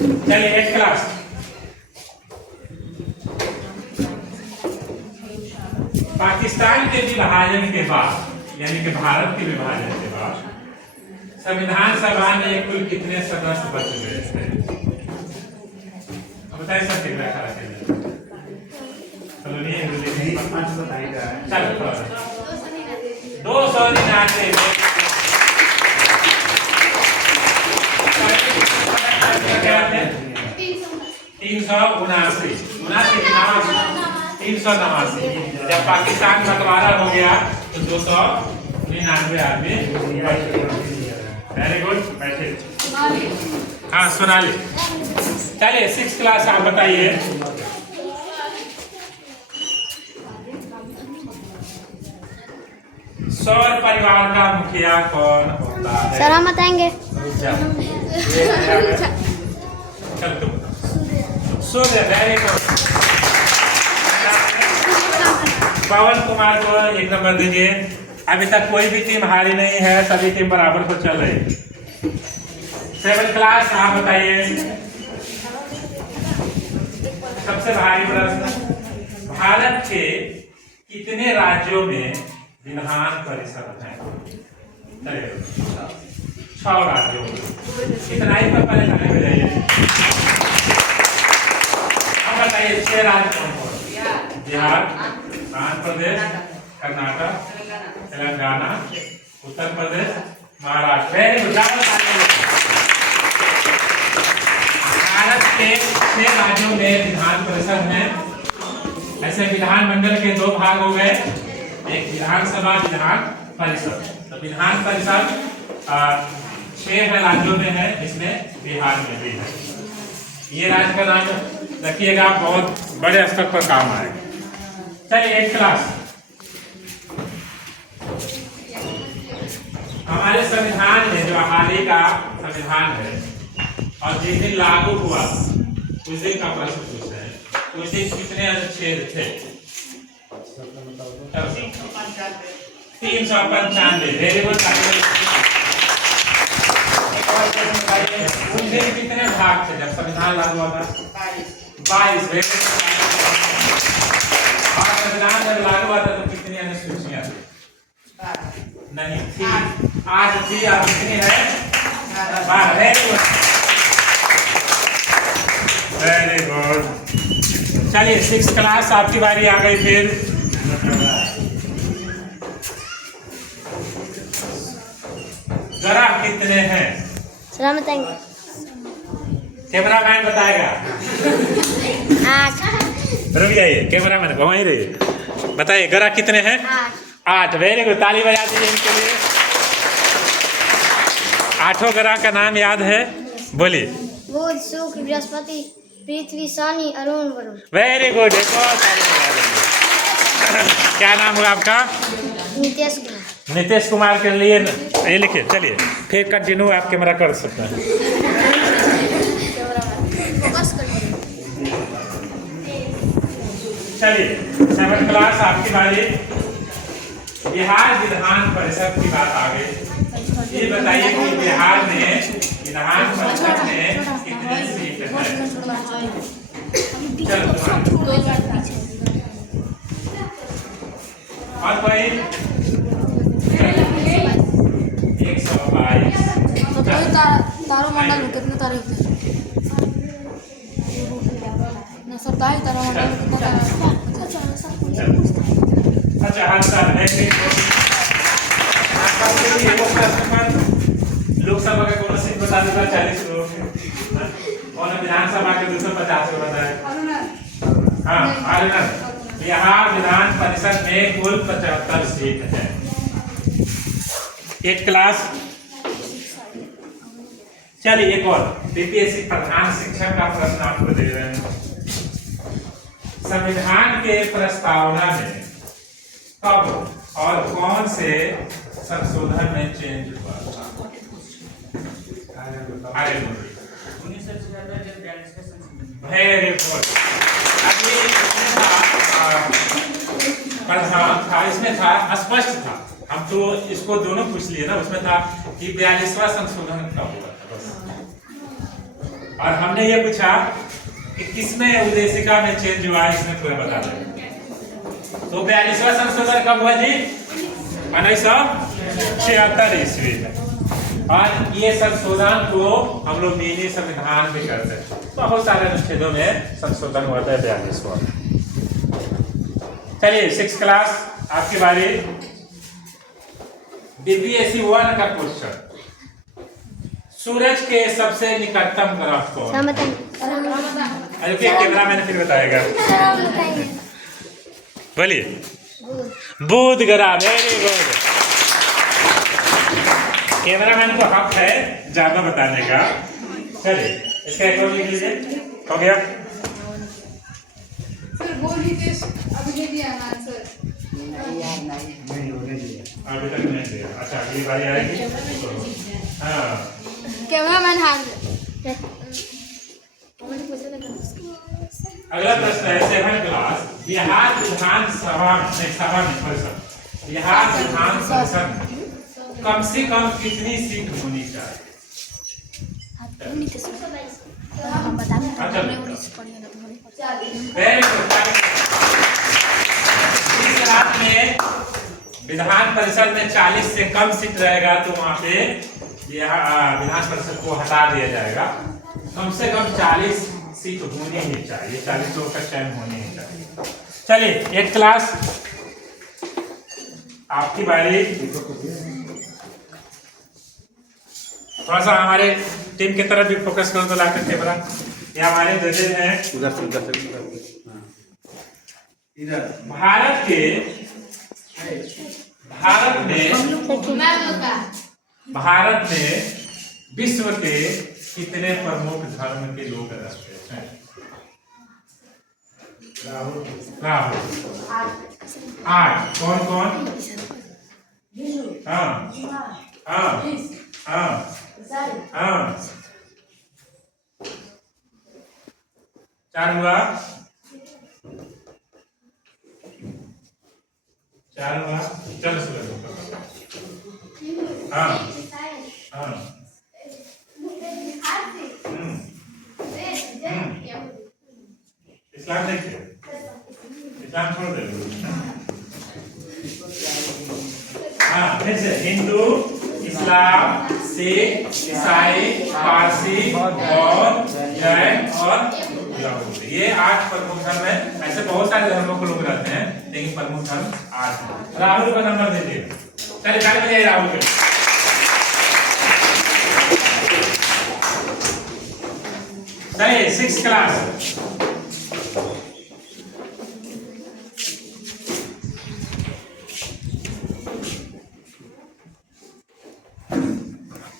चलिए 8th class. Pakistan के विभाजन के बाद यानी कि भारत के विभाजन के बाद संविधान सभा में कुल कितने सदस्य बच गए थे? बताइए सब कितना खरा चलो चलो 299 389 जब पाकिस्तान बंटवारा हो गया तो 299 आदमी। वेरी गुड, बैठे। हाँ सोनाली, चलिए 6th क्लास आप बताइए। सौर परिवार का मुखिया कौन होता है? सर हम बताएंगे। चल तुम सूर्य। Very good. पवन कुमार को 1 नंबर दीजिए। अभी तक कोई भी टीम हारी नहीं है, सभी टीम बराबर पर चल रही। 7th क्लास आप बताइए। सबसे भारी प्रश्न, भारत के कितने राज्यों में विधान परिषद है? 6 राज्यों में। इतना ही पर पहले खाने में जाइए। अब बताइए 6 राज्य कौन कौन? बिहार, आंध्र प्रदेश, कर्नाटक, तेलंगाना, उत्तर प्रदेश, महाराष्ट्र। भारत के 6 राज्यों में विधान परिषद है। ऐसे विधानमंडल के 2 भाग हो गए, एक विधानसभा, विधान परिषद। तो विधान परिषद 6 राज्यों में है, इसमें बिहार में भी है। ये राज्य का नाम रखिएगा, बहुत बड़े स्तर पर काम आएगा। चलिए 8th क्लास। हमारे संविधान में जो हाल ही का संविधान है और जिस दिन लागू हुआ उस दिन का प्रश्न पूछते हैं। उस दिन कितने अनुच्छेद थे? 395। Very good. उस दिन कितने भाग थे जब संविधान लागू हुआ था? 22। और संविधान जब लागू हुआ था तो कितनी अनुसूचियां थी? नहीं थी। आज थी, अब कितनी है? 12। Very good. चलिए 6th क्लास आपकी बारी आ गई। फिर ग्रह कितने हैं? सर हम बताएंगे। कैमरामैन बताएगा। 8। रुक जाइए, कैमरामैन वहीं रहिए। बताइए ग्रह कितने हैं? 8। वेरी गुड, ताली बजा दीजिए इनके लिए। 8 ग्रह का नाम याद है? बोलिए। बुध, शुक्र, बृहस्पति, पृथ्वी, शनि, अरुण, वरुण। Very good. एक और ताली बजा दीजिए। क्या नाम हुआ आपका? नीतीश कुमार। नीतीश कुमार के लिए ये लिखिए। चलिए फिर कंटिन्यू आप कैमरा कर सकते हैं। चलिए 7th क्लास आपकी बारी। बिहार विधान परिषद की बात आ गई। ये बताइए कि बिहार में विधान परिषद में कितनी सीट है? चलो और भाई 122। तारोमंडल में कितने तारे होते हैं? 27 तारोमंडल में कितने तारे होते हैं? 75। लोकसभा का कौन सीट बता देगा? 40 लोग। और विधानसभा के 250 को बताए। हाँ आनंद। बिहार विधान परिषद में कुल 75 सीट है। 8th class. चलिए एक और बीपीएससी प्रधान शिक्षक का प्रश्न आपको दे रहे हैं। संविधान के प्रस्तावना में कब और कौन से संशोधन में चेंज हुआ? Very good. अभी प्रधान था, इसमें था स्पष्ट था। हम तो इसको दोनों पूछ लिए ना, उसमें था कि 42वां संशोधन कब हुआ था। बस और हमने ये पूछा कि किसमें उद्देशिका में चेंज हुआ है, इसमें पूरा बता दें। तो 42वां संशोधन कब हुआ जी? 1976 ईस्वी में। और ये संशोधन को हम लोग मिनी संविधान में करते हैं। बहुत सारे अनुच्छेदों में संशोधन हुआ था 42वां। चलिए 6th क्लास आपकी बारी। DPSC 1 का क्वेश्चन, सूरज के सबसे निकटतम ग्रह कौन? अरे कैमरा मैंने फिर बताएगा। बोलिए। बुध ग्रह, वेरी गुड। कैमरामैन को हक है ज्यादा बताने का। चलिए इसका एक और लिख लीजिए। हो गया सर बोल लीजिए, अभी दे दिया ना आंसर। अभी तक नहीं दिया। अच्छा अगली बारी आएगी। हाँ कैमरामैन हार गया। अगला प्रश्न है 7th क्लास। बिहार विधानसभा में परिषद, बिहार विधान परिषद में कम से कम कितनी सीट होनी चाहिए? इस रात में विधान परिषद में 40 से कम सीट रहेगा तो वहां पे विधान परिषद को हटा दिया जाएगा। कम से कम 40 सीट होनी ही चाहिए, 40 लोगों का चयन होने ही चाहिए। चलिए 8th क्लास आपकी बारी। थोड़ा सा हमारे टीम की तरफ भी फोकस करो तो लाकर कैमरा। ये हमारे जजेस हैं। भारत में विश्व के कितने प्रमुख धर्म के लोग रहते हैं? राहुल 8। कौन कौन? हाँ हाँ हाँ हाँ 4 हुआ। 4 हुआ। चलो सुनो। हाँ हाँ इस्लाम देखिए, इस्लाम छोड़ दे। हाँ फिर से हिंदू, इस्लाम, सिख, ईसाई, पारसी, बौद्ध, जैन और यहूदी। ये 8 प्रमुख धर्म है। ऐसे बहुत सारे धर्मों के लोग रहते हैं लेकिन प्रमुख धर्म 8 है। राहुल का नंबर दीजिए। चलिए गाड़ी बजाइए राहुल के। चलिए 6th क्लास।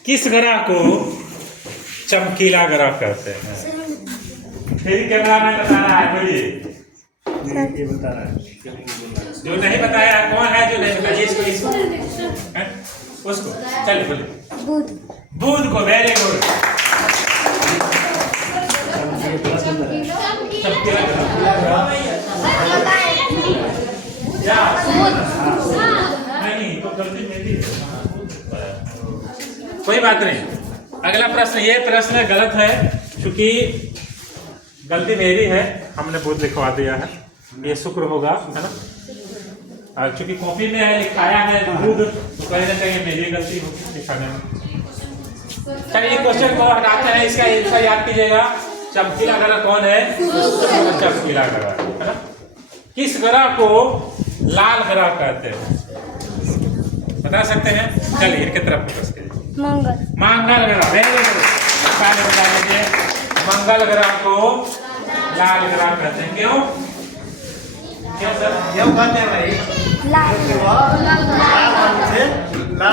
किस ग्रह को चमकीला ग्रह कहते हैं? फिर कैमरा में बता रहा है, बोलिए। ये बता रहा है। जो नहीं बताया कौन है? जो नहीं बताया इसको उसको। चलिए बोलिए। बुध को। Very good. चमकीला ग्रह नहीं तो गलती मेरी है। कोई बात नहीं। अगला प्रश्न, ये प्रश्न गलत है क्योंकि गलती मेरी है, हमने बुध लिखवा दिया है। ये शुक्र होगा, है ना? और क्योंकि कॉपी में है लिखाया है बुध, तो कहीं ना कहीं मेरी गलती होगी लिखाने में। चलिए क्वेश्चन को हटाते हैं, इसका आंसर याद कीजिएगा। चमकीला ग्रह कौन है? चमकीला ग्रह, है ना? किस ग्रह को लाल ग्रह कहते हैं? बता सकते हैं? चलिए इनके तरफ फोकस कीजिए। मंगल ग्रह। Very good. पहले बता दीजिए मंगल ग्रह को लाल ग्रह कहते हैं। क्यों? क्यों सर? क्यों कहते हैं भाई? लाल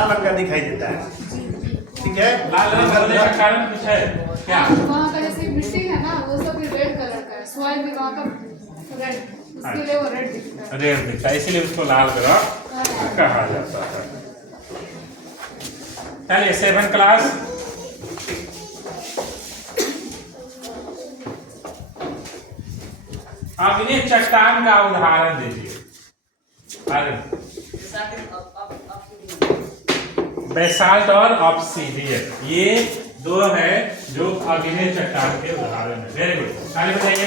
रंग का दिखाई देता है। ठीक है। लाल रंग करने का कारण कुछ है क्या? वहाँ का जैसे मिट्टी है ना, वो सब रेड कलर का है। सॉइल भी वहाँ का रेड, उसके लिए वो रेड दिखता है। रेड दिखता है, इसीलिए उसको लाल ग्रह कहा जाता है। चलिए 7th क्लास। आप इन्हें चट्टान का उदाहरण दीजिए। बेसाल्ट और ऑब्सीडियन, ये दो है जो अग्नि चट्टान के उदाहरण है। वेरी गुड, ताली बजाइए।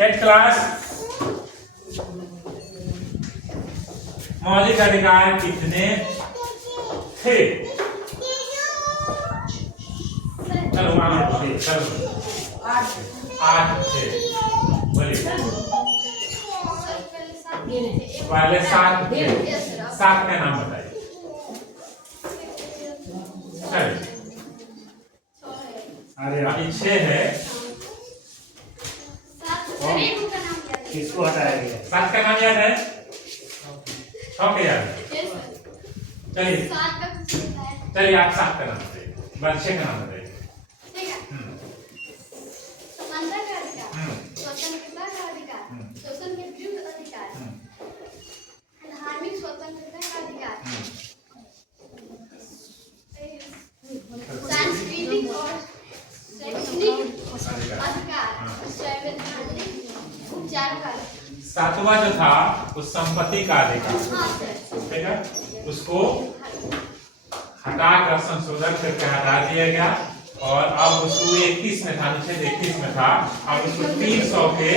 8th क्लास, मौलिक अधिकार कितने थे? चलो चलो 8 थे। बोलिए। पहले 7 थे। 7 का नाम बताइए। चलिए, अरे अभी 6 है। किसको हटाया गया? 7 का नाम याद है? 6 का याद है? चलिए चलिए, आप 7 का नाम बताइए, बाद 6 का नाम बताइए। स्वतंत्रता का अधिकार, शोषण के विरुद्ध अधिकार, धार्मिक स्वतंत्रता का अधिकार, सांस्कृतिक और शैक्षणिक अधिकार, संवैधानिक उपचार का। 7वां जो था उस संपत्ति का अधिकार, ठीक है, उसको हटाकर संशोधन करके हटा दिया गया और अब उसको 21 में था, अनुच्छेद 21 में था, अब उसको 300 के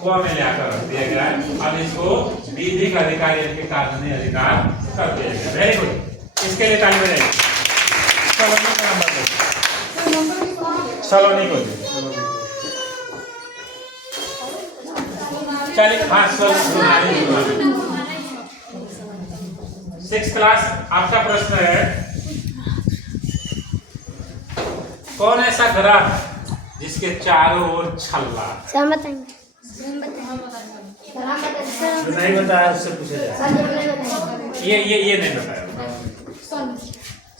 कुआ में लाकर रख दिया गया है। अब इसको विधिक अधिकार यानी कि कानूनी अधिकार कर दिया गया। वेरी गुड, इसके लिए ताली बजाइए। सलोनी का नंबर दो, सलोनी को दे। चलिए, हाँ सलोनी। 6th क्लास, आपका प्रश्न है, कौन ऐसा ग्रह जिसके चारों ओर छल्ला? सर बताएंगे। नहीं बताया उससे पूछा जाए। ये नहीं बताया।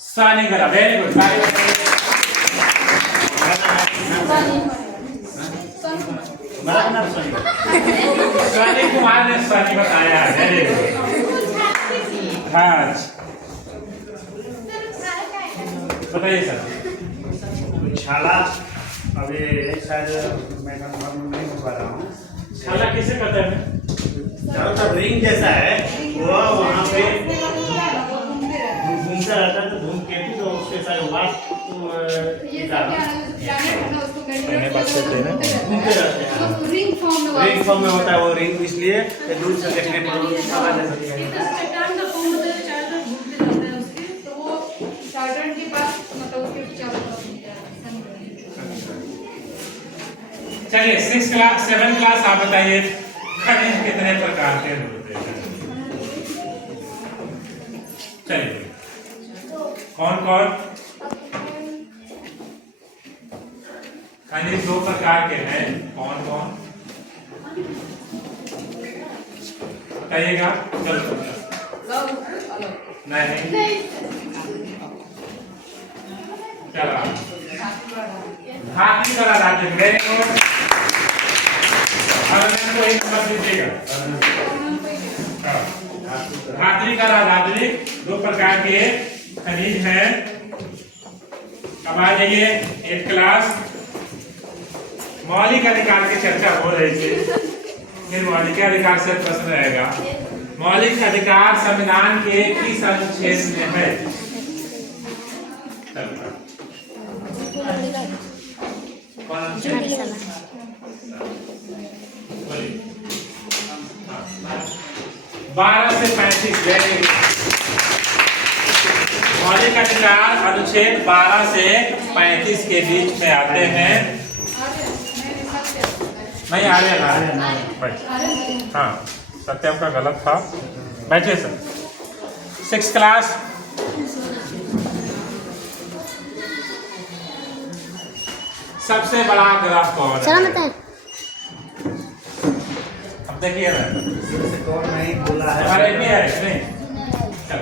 शनि ग्रह, वेरी गुड। बड़ा नाम सुनिए। शनि कुमार ने शनि बताया है। Very good. हाँ, बताइए सर। छाला अभी शायद मैं कंफर्म नहीं हो पा रहा हूँ। छाला किसे पता है? चारों तरफ रिंग जैसा है, वो वहाँ पे घूमता रहता है, तो धूमकेतु तो उसके साथ घूमते रहते हैं, रिंग फॉर्म में होता है। वो रिंग इसलिए दूर से देखने पर छाला जैसा दिखाई। चलिए 6th क्लास, 7th क्लास, आप बताइए खनिज कितने प्रकार के होते हैं? चलिए, कौन कौन? खनिज 2 प्रकार के हैं, कौन कौन बताइएगा? चलो नहीं, चलो धातु करा धातु, वेरी गुड। को एक नंबर दीजिएगा। धात्विक और अधात्विक 2 प्रकार के खनिज हैं। अब आ जाइए 8th क्लास, मौलिक अधिकार की चर्चा हो रही थी, फिर मौलिक अधिकार से प्रश्न रहेगा। मौलिक अधिकार संविधान के किस अनुच्छेद में है? कौन अनुच्छेद? 12 से 35। मौलिक अधिकार अनुच्छेद 12 से 35 के बीच में आते हैं। नहीं आ रहे ना? हाँ, सत्यम का गलत था। बैठिए सर। 6th क्लास, सबसे बड़ा ग्रह कौन है? अब देखिए ना, कौन नहीं बोला है? अरे भी है नहीं? चल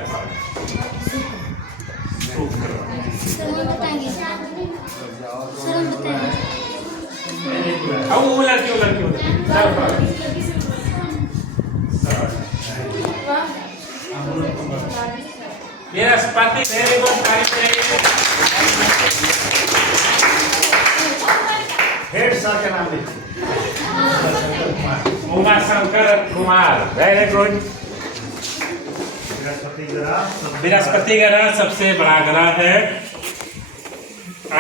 अब वो लड़की बृहस्पति, वेरी गुड। हेड सर का नाम लिखिए। Uma Shankar Kumar, very good. बृहस्पति ग्रह सबसे बड़ा ग्रह है।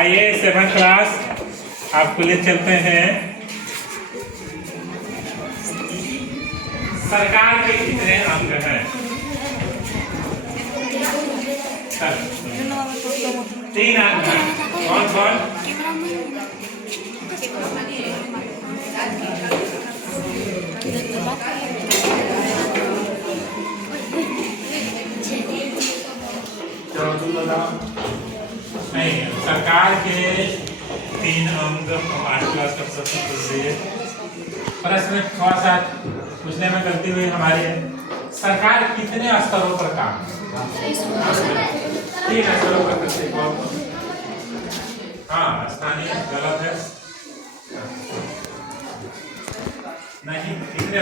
आइए 7th क्लास आपको ले चलते हैं। सरकार के कितने अंग हैं? 3 अंग हैं। कौन कौन? नहीं, सरकार के 3 अंग 8 क्लास का प्रश्न थोड़ा सा पूछने में गलती हुई हमारी। सरकार कितने स्तरों पर काम? 3 स्तरों पर करती है। हाँ, स्थानीय गलत है। नहीं, कितने